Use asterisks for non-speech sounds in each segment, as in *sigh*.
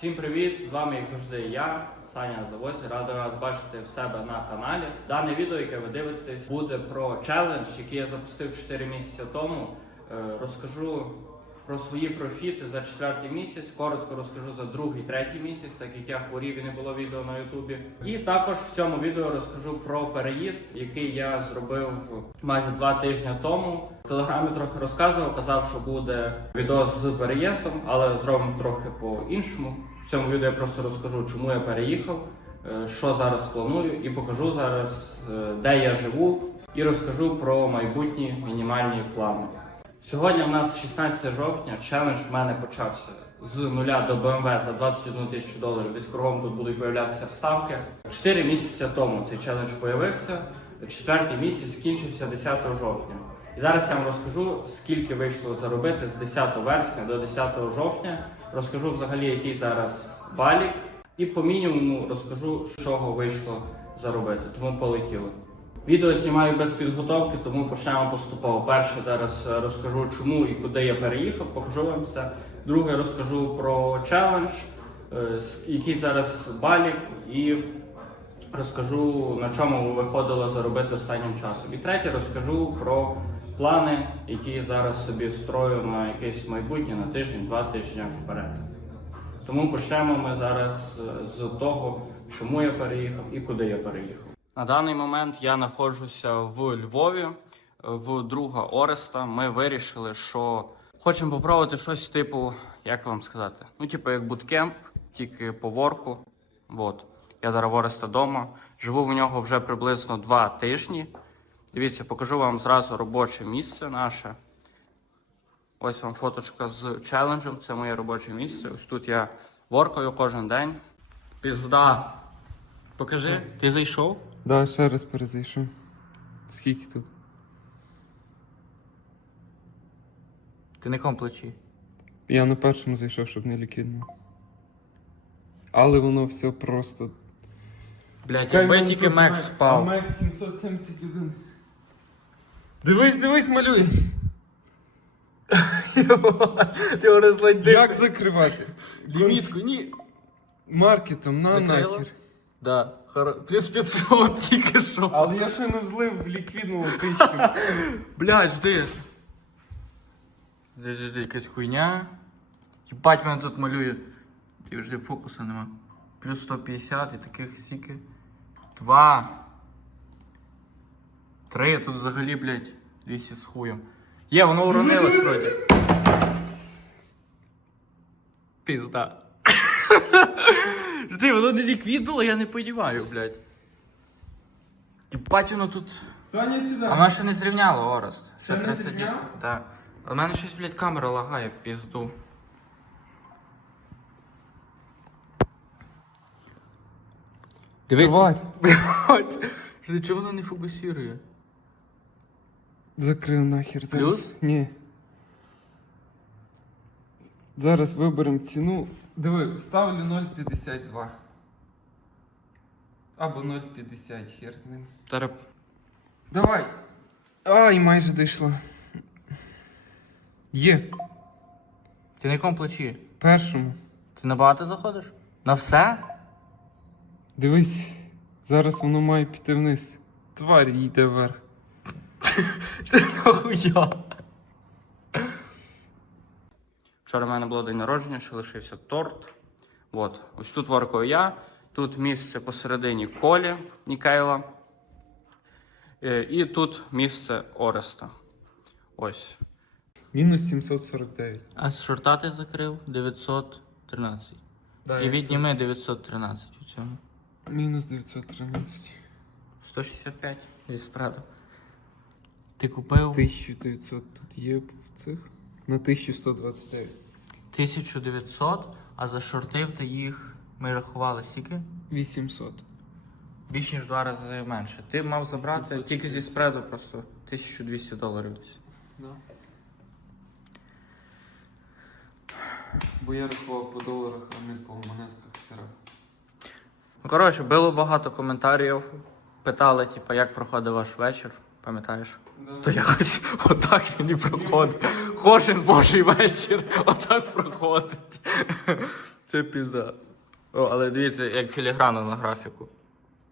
Всім привіт! З вами, як завжди, я, Саня Завозі. Радий вас бачити в себе на каналі. Дане відео, яке ви дивитесь, буде про челендж, який я запустив 4 місяці тому. Е, Розкажу про свої профіти за четвертий місяць. Коротко розкажу за другий, третій місяць, так як я хворів і не було відео на Ютубі. І також в цьому відео розкажу про переїзд, який я зробив майже два тижні тому. В телеграмі трохи розказував, казав, що буде відео з переїздом, але зробимо трохи по-іншому. В цьому відео я просто розкажу, чому я переїхав, е, що зараз планую, і покажу зараз, е, де я живу, і розкажу про майбутні мінімальні плани. Сьогодні у нас 16 жовтня. Челендж в мене почався з нуля до BMW за 21 тисячу доларів. Десь кругом тут будуть появлятися вставки. Чотири місяці тому цей челендж появився. Четвертий місяць скінчився 10 жовтня. І зараз я вам розкажу, скільки вийшло заробити з 10 вересня до 10 жовтня. Розкажу взагалі, який зараз балік, і по мінімуму розкажу, чого вийшло заробити. Тому полетіли. Відео знімаю без підготовки, тому почнемо поступово. Перше зараз е, розкажу, чому і куди я переїхав, покажу вам все. Друге розкажу про челендж, е, який зараз балік, і розкажу на чому виходило заробити останнім часом. І третє розкажу про плани, які зараз собі строю на якесь майбутнє на тиждень, два тижні вперед. Тому почнемо ми зараз е, з того, чому я переїхав і куди я переїхав. На даний момент я знаходжуся в Львові, в друга Ореста. Ми вирішили, що хочемо попробувати щось типу, як вам сказати, ну, типу, як буткемп, тільки по ворку. От. Я зараз в Ореста вдома. Живу в нього вже приблизно два тижні. Дивіться, покажу вам зразу робоче місце наше. Ось вам фоточка з челенджем. Це моє робоче місце. Ось тут я воркаю кожен день. Пізда. Покажи, ти зайшов? Да, ще раз перезайшов. Скільки тут? Ти на якому плечі? Я на першому зайшов, щоб не ліквідно. Але воно все просто. Блять, якби тільки Мекс впав. Мекс 771. Дивись, дивись, малюй! *laughs* Ти розладив. Як закривати? Лімітку, ні. Маркетом, на Закрила? нахер. Да. Плюс 500 тільки що. Але я ще не злив ліквідну тисячу. Блять, жди. Жди, жди, жди, якась хуйня. Єбать мене тут малює. І вже фокуса нема. Плюс 150 і таких стільки. Два. Три, тут взагалі, блядь, 200 з хуєм. Є, воно уронилось вроді. Пізда. Жди, воно не ліквіднуло, я не розумію, блядь. Єбать воно тут. Саня сюди. А вона ще не зрівняло Орест. Ще не треба сидіти. зрівняло? Так. В мене щось, блядь, камера лагає в пізду. Давай. Блядь. Ти чого воно не фокусує? Закрив нахер. Зараз. Плюс? Ні. Зараз виберемо ціну. Диви, ставлю 0,52. Або 0,50, хер з ним. Зараз. Давай. Ай, майже дійшло. Є. Ти на якому плечі? Першому. Ти на багато заходиш? На все? Дивись. Зараз воно має піти вниз. Тварь йде вверх. *laughs* Ти нахуя? Вчора в мене було день народження, ще лишився торт. От. Ось тут воркою я, тут місце посередині Колі Нікейла. Е, І тут місце Ореста. Ось. Мінус 749. А з шорта ти закрив 913. Да, І я відніми 913 у цьому. Мінус 913. 165 зі спреду. Ти купив 1900 тут є в цих. На 1129. 1900, а за шорти ти їх ми рахували скільки? 800. Більш ніж два рази менше. Ти мав забрати 700. тільки зі спреду просто 1200 доларів десь. Да. Бо я рахував по доларах, а не по монетках сира. Ну, коротше, було багато коментарів. Питали, типу, як проходив ваш вечір, пам'ятаєш? То якось *laughs* отак він і проходить. Кожен божий вечір отак проходить. Це пізда. О, але дивіться, як філіграно на графіку.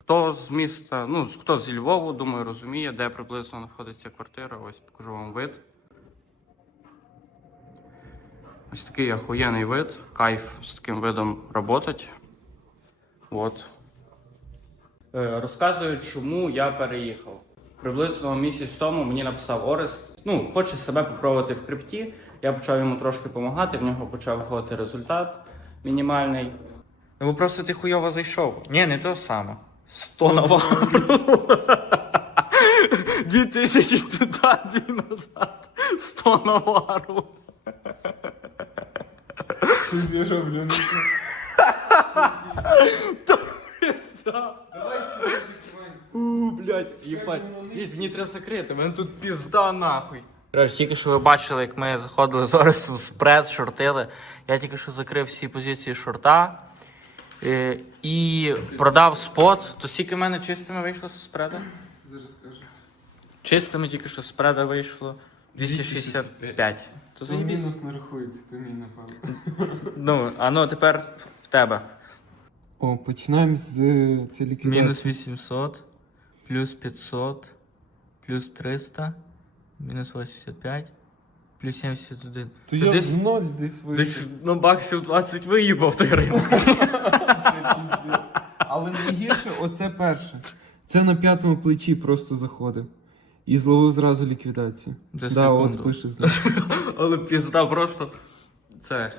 Хто з міста, ну, хто зі Львову, думаю, розуміє, де приблизно знаходиться квартира. Ось покажу вам вид. Ось такий охуєнний вид. Кайф з таким видом працювати. От. Е, Розказую, чому я переїхав. Приблизно місяць тому мені написав Орест, ну, хоче себе попробувати в крипті. Я почав йому трошки допомагати, в нього почав виходити результат мінімальний. Ну, просто ти хуйово зайшов. Ні, не то саме. 100 навару. *laughs* Дві тисячі туди, дві назад. 100 навару. Ти блін. *laughs* Давай сюди блядь, їбать. Їдь, мені треба закрити, мене тут пізда нахуй. Коротше, тільки що ви бачили, як ми заходили зараз в спред, шортили. Я тільки що закрив всі позиції шорта е, і продав спот. То скільки в мене чистими вийшло з спреда? Зараз скажу. Чистими тільки що з спреда вийшло 265. То То заєбісь. мінус не рахується, то мій, напевно. Ну, а ну тепер в тебе. О, починаємо з е, це ліквідації. Мінус 800, плюс 500, плюс 300, мінус 85, плюс 71. То То я десь, в ноль десь вийшов. десь ну, баксів 20 виїбав той ринок. Але найгірше оце перше. Це на п'ятому плечі просто заходив. І зловив зразу ліквідацію. За да, от пише знак. *laughs* Але пізда просто. Це.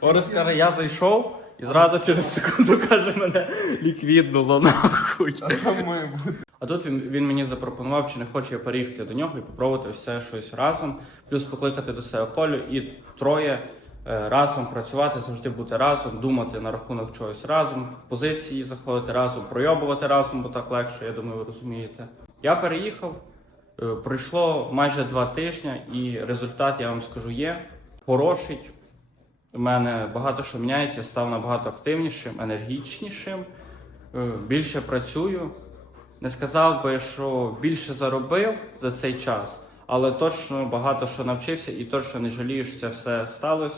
Орес я зайшов і зразу через секунду каже, мене ліквіднуло нахуй. А там має бути. А тут він, він мені запропонував, чи не хоче я переїхати до нього і попробувати все щось разом, плюс покликати до себе Колю і троє е, разом працювати, завжди бути разом, думати на рахунок чогось разом, в позиції заходити разом, пройобувати разом, бо так легше, я думаю, ви розумієте. Я переїхав, е, пройшло майже два тижні, і результат, я вам скажу, є хороший. У мене багато що міняється, став набагато активнішим, енергічнішим, е, більше працюю. Не сказав би, що більше заробив за цей час, але точно багато що навчився і точно не жалію, що це все сталося.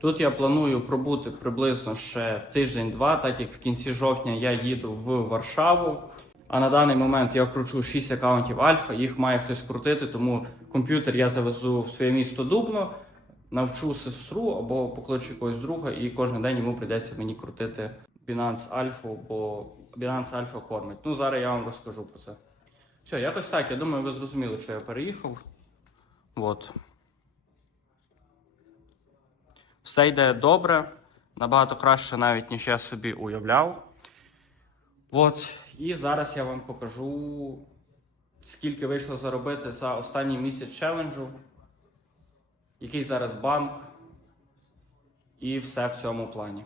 Тут я планую пробути приблизно ще тиждень-два, так як в кінці жовтня я їду в Варшаву. А на даний момент я кручу 6 акаунтів Альфа, їх має хтось крутити, тому комп'ютер я завезу в своє місто Дубно, навчу сестру або покличу якогось друга, і кожен день йому прийдеться мені крутити Binance Alpha, бо Binance Alpha кормить. Ну, зараз я вам розкажу про це. Все, якось так. Я думаю, ви зрозуміли, що я переїхав. От. Все йде добре, набагато краще навіть, ніж я собі уявляв. От. І зараз я вам покажу, скільки вийшло заробити за останній місяць челенджу, який зараз банк, і все в цьому плані.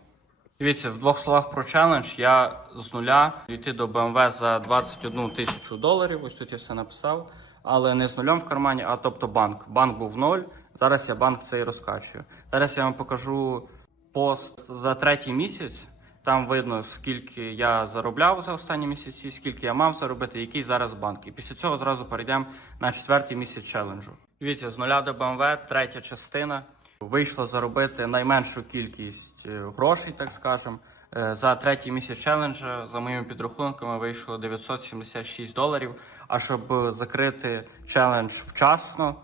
Дивіться, в двох словах про челендж. Я з нуля дійти до BMW за 21 тисячу доларів. Ось тут я все написав. Але не з нульом в кармані, а тобто банк. Банк був ноль. Зараз я банк цей розкачую. Зараз я вам покажу пост за третій місяць. Там видно, скільки я заробляв за останні місяці, скільки я мав заробити, який зараз банк. І після цього зразу перейдемо на четвертий місяць челенджу. Дивіться, з нуля до BMW, третя частина. Вийшло заробити найменшу кількість е, грошей, так скажемо. Е, За третій місяць челенджа, за моїми підрахунками, вийшло 976 доларів. А щоб е, закрити челендж вчасно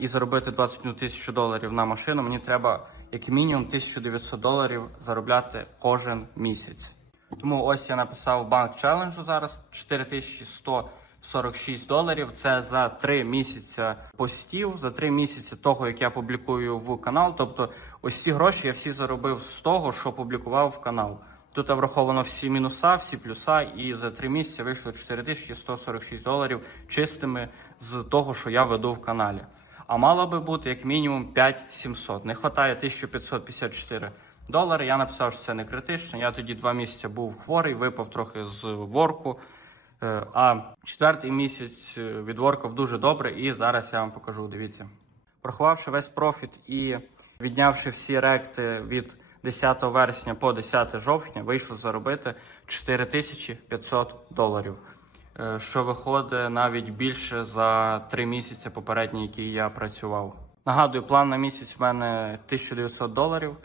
і заробити 21 тисячу доларів на машину, мені треба як мінімум 1900 доларів заробляти кожен місяць. Тому ось я написав банк челенджу зараз 4146 доларів. Це за три місяці постів, за три місяці того, як я публікую в канал. Тобто, ось ці гроші я всі заробив з того, що публікував в канал. Тут враховано всі мінуса, всі плюса, і за три місяці вийшло 4146 доларів чистими з того, що я веду в каналі. А мало би бути як мінімум 5700. Не вистачає 1554 долари. Я написав, що це не критично. Я тоді два місяці був хворий, випав трохи з ворку. Е, А четвертий місяць е, відворкав дуже добре, і зараз я вам покажу. Дивіться. Порахувавши весь профіт і віднявши всі ректи від 10 вересня по 10 жовтня, вийшло заробити 4500 доларів. Е, Що виходить навіть більше за 3 місяці попередні, які я працював. Нагадую, план на місяць в мене 1900 доларів.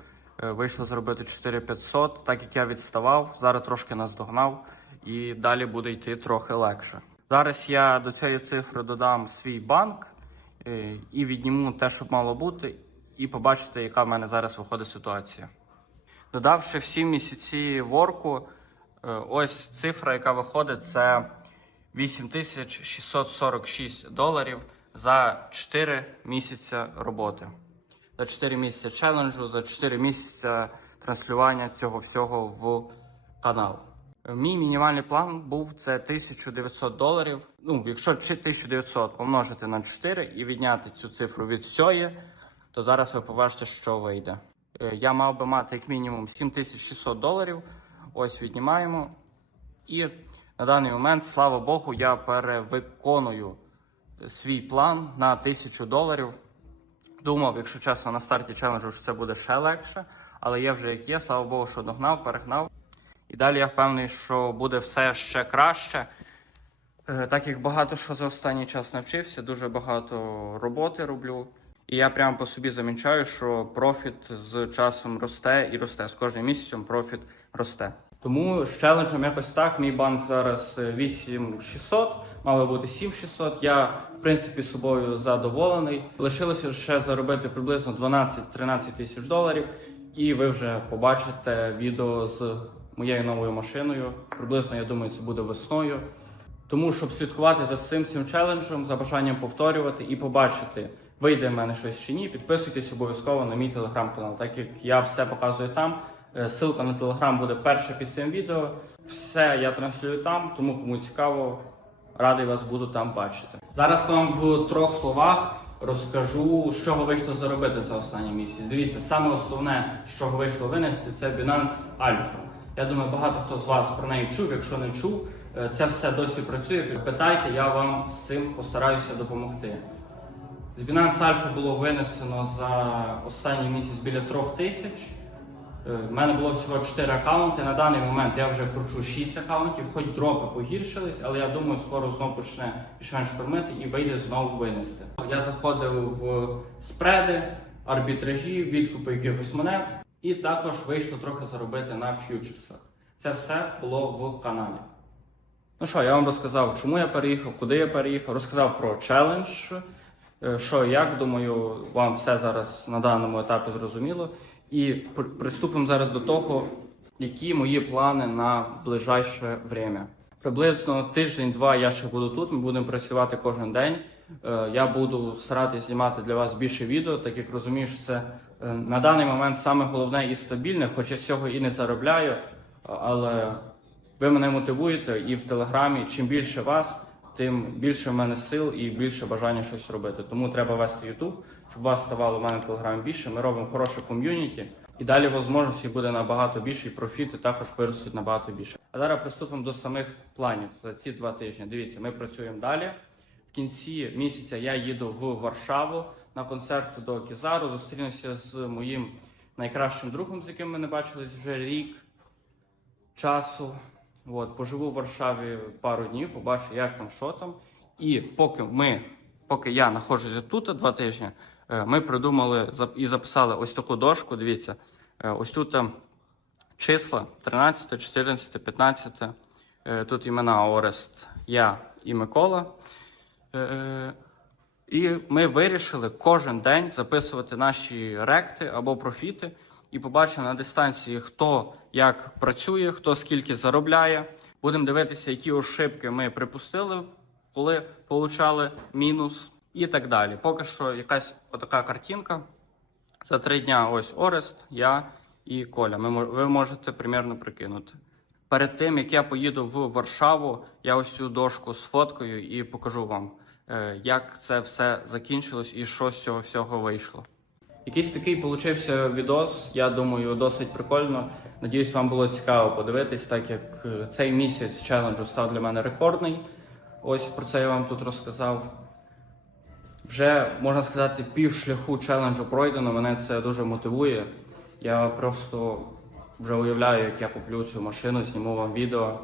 Вийшло зробити 4500, так як я відставав, зараз трошки наздогнав і далі буде йти трохи легше. Зараз я до цієї цифри додам свій банк е, і відніму те, що мало бути, і побачите, яка в мене зараз виходить ситуація. Додавши всі місяці ворку, е, ось цифра, яка виходить, це 8646 доларів за 4 місяці роботи. За 4 місяці челенджу, за 4 місяці транслювання цього всього в канал. Мій мінімальний план був це 1900 доларів. Ну, якщо 1900 помножити на 4 і відняти цю цифру від цієї, то зараз ви побачите, що вийде. Е, Я мав би мати як мінімум 7600 доларів. Ось віднімаємо. І на даний момент, слава Богу, я перевиконую свій план на 1000 доларів. Думав, якщо чесно, на старті челенджу, що це буде ще легше, але є вже як є. Слава Богу, що догнав, перегнав. І далі я впевнений, що буде все ще краще. Е, Так як багато що за останній час навчився, дуже багато роботи роблю. І я прямо по собі замічаю, що профіт з часом росте і росте. З кожним місяцем профіт росте. Тому з челенджем якось так. Мій банк зараз е, 8600, мало бути 7600. Я в принципі собою задоволений. Лишилося ще заробити приблизно 12-13 тисяч доларів, і ви вже побачите відео з моєю новою машиною. Приблизно я думаю, це буде весною. Тому щоб слідкувати за всім цим челенджем, за бажанням повторювати і побачити, вийде в мене щось чи ні, підписуйтесь обов'язково на мій телеграм-канал, так як я все показую там. Е, Ссылка на телеграм буде перша під цим відео. Все я транслюю там, тому кому цікаво, радий вас буду там бачити. Зараз вам в трьох словах розкажу, чого вийшло заробити за останній місяць. Дивіться, саме основне, чого вийшло винести, це Binance Alpha. Я думаю, багато хто з вас про неї чув. Якщо не чув, е, це все досі працює. Питайте, я вам з цим постараюся допомогти. З Binance Alpha було винесено за останній місяць біля трьох тисяч. Е, В мене було всього 4 аккаунти. На даний момент я вже кручу 6 аккаунтів, хоч дропи погіршились, але я думаю, скоро знову почне більш-менш кормити і вийде знову винести. Я заходив в спреди, арбітражі, відкупи якихось монет, і також вийшло трохи заробити на фьючерсах. Це все було в каналі. Ну що, я вам розказав, чому я переїхав, куди я переїхав, розказав про челендж. Е, Що як, думаю, вам все зараз на даному етапі зрозуміло. І приступимо зараз до того, які мої плани на ближайше время. Приблизно тиждень-два я ще буду тут. Ми будемо працювати кожен день. Е, Я буду старатися знімати для вас більше відео, так як розумієш, це е, на даний момент саме головне і стабільне, хоч я з цього і не заробляю, але ви мене мотивуєте і в телеграмі. Чим більше вас, тим більше в мене сил і більше бажання щось робити. Тому треба вести YouTube, щоб вас ставало в мене в телеграмі більше. Ми робимо хороше ком'юніті. І далі можливості буде набагато більше, і профіти також виростуть набагато більше. А зараз приступимо до самих планів за ці два тижні. Дивіться, ми працюємо далі. В кінці місяця я їду в Варшаву на концерт до Кізару. Зустрінуся з моїм найкращим другом, з яким ми не бачились вже рік часу. От, поживу в Варшаві пару днів, побачу, як там, що там. І поки ми, поки я знаходжуся тут два тижні, е, ми придумали і записали ось таку дошку. Дивіться, е, ось тут е, числа 13, 14, 15. Е, Тут імена Орест, я і Микола. І ми вирішили кожен день записувати наші ректи або профіти і побачимо на дистанції, хто як працює, хто скільки заробляє. Будемо дивитися, які ошибки ми припустили, коли получали мінус і так далі. Поки що якась отака картинка. За три дня ось Орест, я і Коля. Ми, ви можете примірно прикинути. Перед тим як я поїду в Варшаву, я ось цю дошку сфоткаю і покажу вам, як це все закінчилось і що з цього всього вийшло. Якийсь такий получився відос. Я думаю, досить прикольно. Надіюсь, вам було цікаво подивитись, так як е, цей місяць челенджу став для мене рекордний. Ось про це я вам тут розказав. Вже можна сказати, пів шляху челенджу пройдено. Мене це дуже мотивує. Я просто вже уявляю, як я куплю цю машину, зніму вам відео.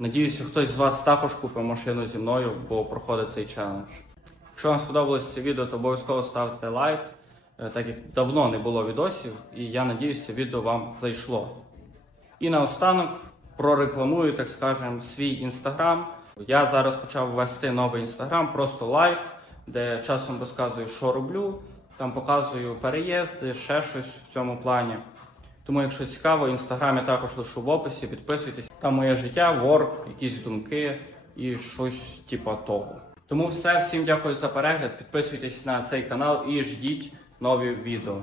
Надіюся, хтось з вас також купить машину зі мною, бо проходить цей челендж. Якщо вам сподобалось це відео, то обов'язково ставте лайк, е, так як давно не було відосів, і я надіюся, це відео вам зайшло. І наостанок прорекламую, так скажем, свій інстаграм. Я зараз почав вести новий інстаграм, просто лайф, де часом розказую, що роблю. Там показую переїзди, ще щось в цьому плані. Тому, якщо цікаво, інстаграм я також лишу в описі, підписуйтесь. Там моє життя, ворк, якісь думки і щось типа того. Тому все, всім дякую за перегляд. Підписуйтесь на цей канал і ждіть нові відео.